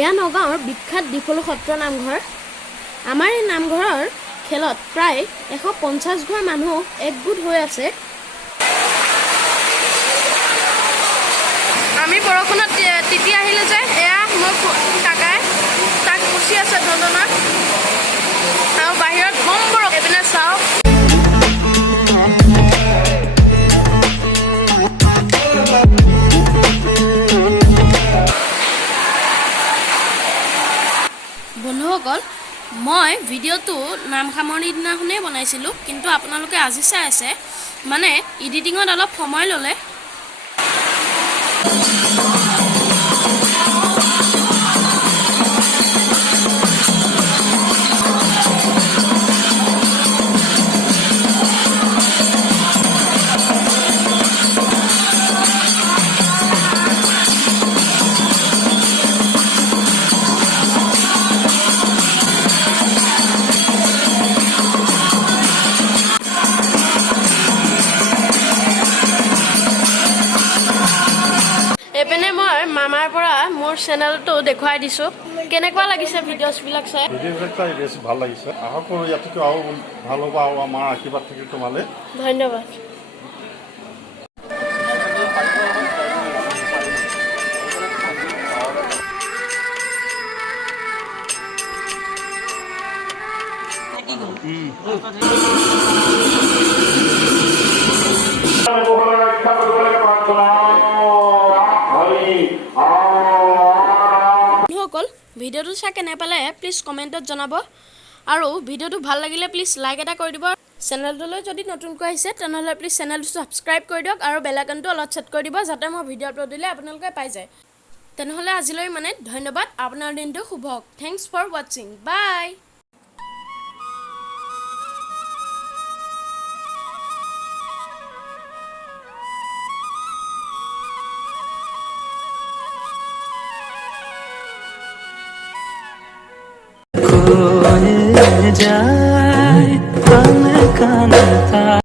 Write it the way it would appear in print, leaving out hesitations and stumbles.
এয়া নগাঁৱৰ বিখ্যাত ডিফলু সত্ৰ নামঘৰ। আমাৰ এই নামঘৰৰ খেলত প্ৰায় 150 ঘৰ মানুহ একগোট হৈ আছে। আমি বৰষুণত তিতি আহিলে যে এয়া মোৰ কাকাই তাক পুচি আছে ধননা আৰু বাহিৰত কম বৰষুণ এপিনে চাওক। বন্ধুসকল, মই ভিডিঅ'টো নাম সামৰণিৰ দিনাখনেই বনাইছিলোঁ, কিন্তু আপোনালোকে আজি চাই আছে, মানে এডিটিঙত অলপ সময় ল'লে। এপিনে মই মামাৰ পৰা মোৰ চেনেলটো দেখুৱাই দিছোঁ। কেনেকুৱা লাগিছে ভিডিঅ'ছবিলাক চাই? ভিডিঅ'বিলাক চাই বেছি ভাল লাগিছে। আশা কৰোঁ ইয়াতকৈ আৰু ভাল হ'ব আৰু আমাৰ আশীৰ্বাদ থাকিল তোমালৈ। ধন্যবাদ। বন্ধুসকল, ভিডিঅ'টো চাই কেনে পালে প্লিজ কমেণ্টত জনাব, আৰু ভিডিঅ'টো ভাল লাগিলে প্লিজ লাইক এটা কৰি দিব। চেনেলটোলৈ যদি নতুনকৈ আহিছে তেনেহ'লে প্লিজ চেনেলটো ছাবস্ক্ৰাইব কৰি দিয়ক আৰু বেল আইকনটো অলপ ছেট কৰি দিব, যাতে মই ভিডিঅ' আপলোড দিলে আপোনালোকে পাই যায়। তেনেহ'লে আজিলৈ মানে ধন্যবাদ। আপোনাৰ দিনটো শুভ হওক। থেংকছ ফৰ ৱাচিং। বাই। खोए जाए